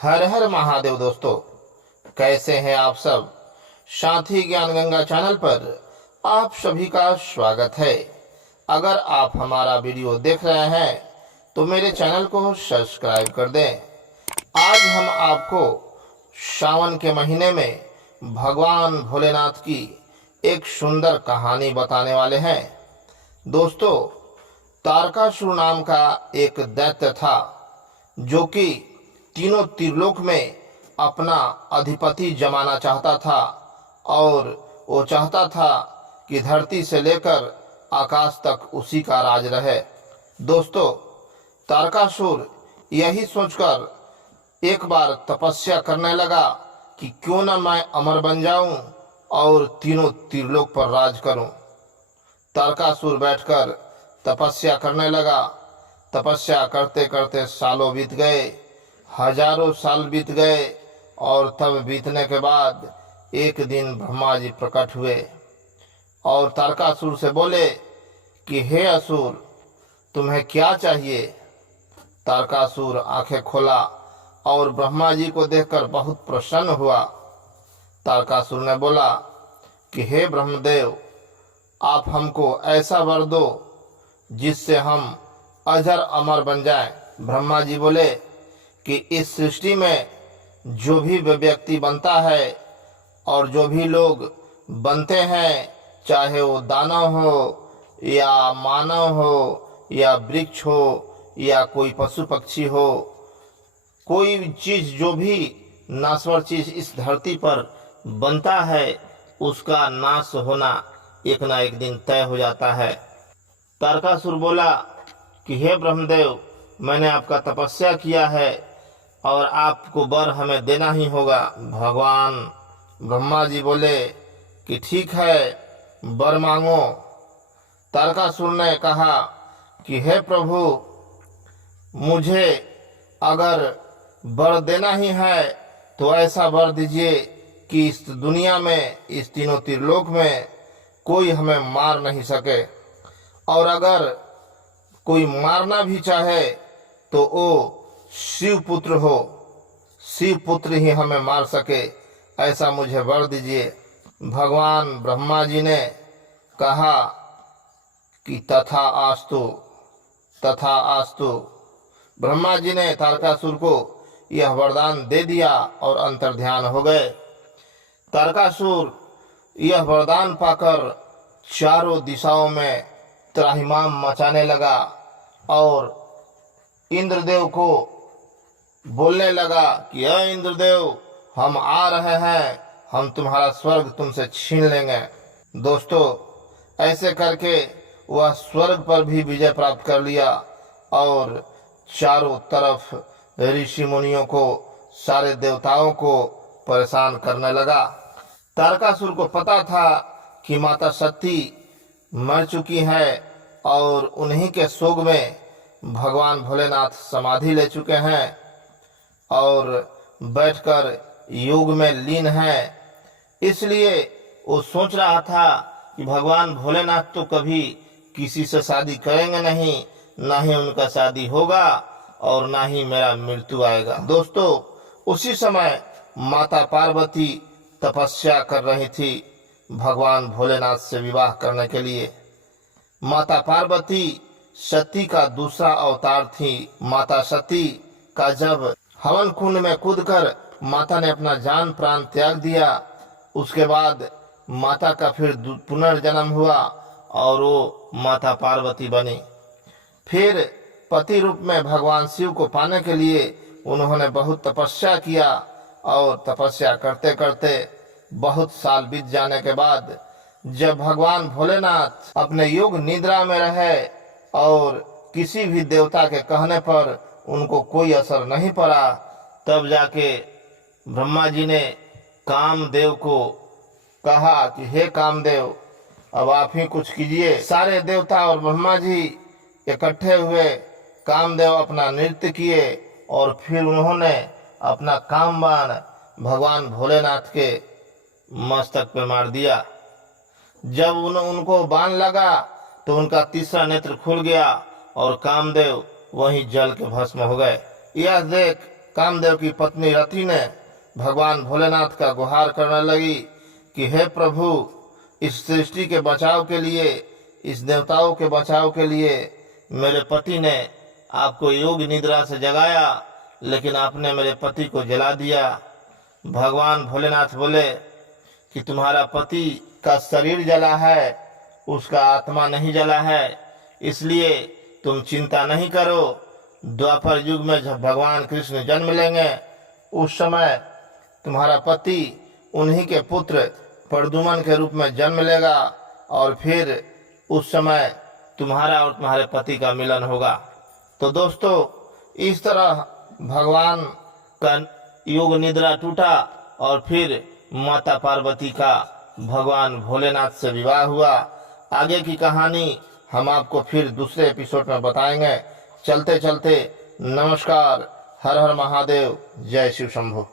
हर हर महादेव दोस्तों, कैसे हैं आप सब। साथी ज्ञान गंगा चैनल पर आप सभी का स्वागत है। अगर आप हमारा वीडियो देख रहे हैं तो मेरे चैनल को सब्सक्राइब कर दें। आज हम आपको सावन के महीने में भगवान भोलेनाथ की एक सुंदर कहानी बताने वाले हैं। दोस्तों, तारकासुर नाम का एक दैत्य था जो कि तीनों त्रिलोक में अपना अधिपति जमाना चाहता था और वो चाहता था कि धरती से लेकर आकाश तक उसी का राज रहे। दोस्तों, तारकासुर यही सोचकर एक बार तपस्या करने लगा कि क्यों न मैं अमर बन जाऊं और तीनों त्रिलोक पर राज करूं। तारकासुर बैठकर तपस्या करने लगा। तपस्या करते करते सालों बीत गए, हजारों साल बीत गए और तब बीतने के बाद एक दिन ब्रह्मा जी प्रकट हुए और तारकासुर से बोले कि हे असुर, तुम्हें क्या चाहिए। तारकासुर आंखें खोला और ब्रह्मा जी को देखकर बहुत प्रसन्न हुआ। तारकासुर ने बोला कि हे ब्रह्मदेव, आप हमको ऐसा वर दो जिससे हम अजर अमर बन जाएं। ब्रह्मा जी बोले कि इस सृष्टि में जो भी व्यक्ति बनता है और जो भी लोग बनते हैं, चाहे वो दानव हो या मानव हो या वृक्ष हो या कोई पशु पक्षी हो, कोई भी चीज जो भी नाश्वर चीज इस धरती पर बनता है, उसका नाश होना एक ना एक दिन तय हो जाता है। तारकासुर बोला कि हे ब्रह्मदेव, मैंने आपका तपस्या किया है और आपको वर हमें देना ही होगा। भगवान ब्रह्मा जी बोले कि ठीक है, वर मांगो। तारकासुर ने कहा कि हे प्रभु, मुझे अगर वर देना ही है तो ऐसा वर दीजिए कि इस दुनिया में, इस तीनों त्रिलोक में कोई हमें मार नहीं सके, और अगर कोई मारना भी चाहे तो वो शिव पुत्र हो, शिव पुत्र ही हमें मार सके, ऐसा मुझे वर दीजिए। भगवान ब्रह्मा जी ने कहा कि तथा आस्तु, तथा आस्तु। ब्रह्मा जी ने तारकासुर को यह वरदान दे दिया और अंतर्ध्यान हो गए। तारकासुर यह वरदान पाकर चारों दिशाओं में त्राहिमाम मचाने लगा और इंद्रदेव को बोलने लगा कि हे इंद्रदेव, हम आ रहे हैं, हम तुम्हारा स्वर्ग तुमसे छीन लेंगे। दोस्तों, ऐसे करके वह स्वर्ग पर भी विजय प्राप्त कर लिया और चारों तरफ ऋषि मुनियों को, सारे देवताओं को परेशान करने लगा। तारकासुर को पता था कि माता सती मर चुकी है और उन्हीं के शोक में भगवान भोलेनाथ समाधि ले चुके हैं और बैठकर योग में लीन हैं। इसलिए वो सोच रहा था कि भगवान भोलेनाथ तो कभी किसी से शादी करेंगे नहीं, ना ही उनका शादी होगा और ना ही मेरा मृत्यु आएगा। दोस्तों, उसी समय माता पार्वती तपस्या कर रही थी भगवान भोलेनाथ से विवाह करने के लिए। माता पार्वती सती का दूसरा अवतार थी। माता सती का जब हवन कुंड में कूदकर माता ने अपना जान प्राण त्याग दिया, उसके बाद माता का फिर पुनर्जन्म हुआ और वो माता पार्वती बनी। फिर पति रूप में भगवान शिव को पाने के लिए उन्होंने बहुत तपस्या किया और तपस्या करते करते बहुत साल बीत जाने के बाद जब भगवान भोलेनाथ अपने योग निद्रा में रहे और किसी भी देवता के कहने पर उनको कोई असर नहीं पड़ा, तब जाके ब्रह्मा जी ने कामदेव को कहा कि हे कामदेव, अब आप ही कुछ कीजिए। सारे देवता और ब्रह्मा जी इकट्ठे हुए। कामदेव अपना नृत्य किए और फिर उन्होंने अपना कामबाण भगवान भोलेनाथ के मस्तक पे मार दिया। जब उनको बाण लगा तो उनका तीसरा नेत्र खुल गया और कामदेव वहीं जल के भस्म हो गए। यह देख कामदेव की पत्नी रति ने भगवान भोलेनाथ का गुहार करने लगी कि हे प्रभु, इस सृष्टि के बचाव के लिए, इस देवताओं के बचाव के लिए मेरे पति ने आपको योग निद्रा से जगाया, लेकिन आपने मेरे पति को जला दिया। भगवान भोलेनाथ बोले कि तुम्हारा पति का शरीर जला है, उसका आत्मा नहीं जला है, इसलिए तुम चिंता नहीं करो। द्वापर युग में जब भगवान कृष्ण जन्म लेंगे, उस समय तुम्हारा पति उन्हीं के पुत्र प्रद्युम्न के रूप में जन्म लेगा और फिर उस समय तुम्हारा और तुम्हारे पति का मिलन होगा। तो दोस्तों, इस तरह भगवान का योग निद्रा टूटा और फिर माता पार्वती का भगवान भोलेनाथ से विवाह हुआ। आगे की कहानी हम आपको फिर दूसरे एपिसोड में बताएंगे। चलते चलते नमस्कार, हर हर महादेव, जय शिव शंभु।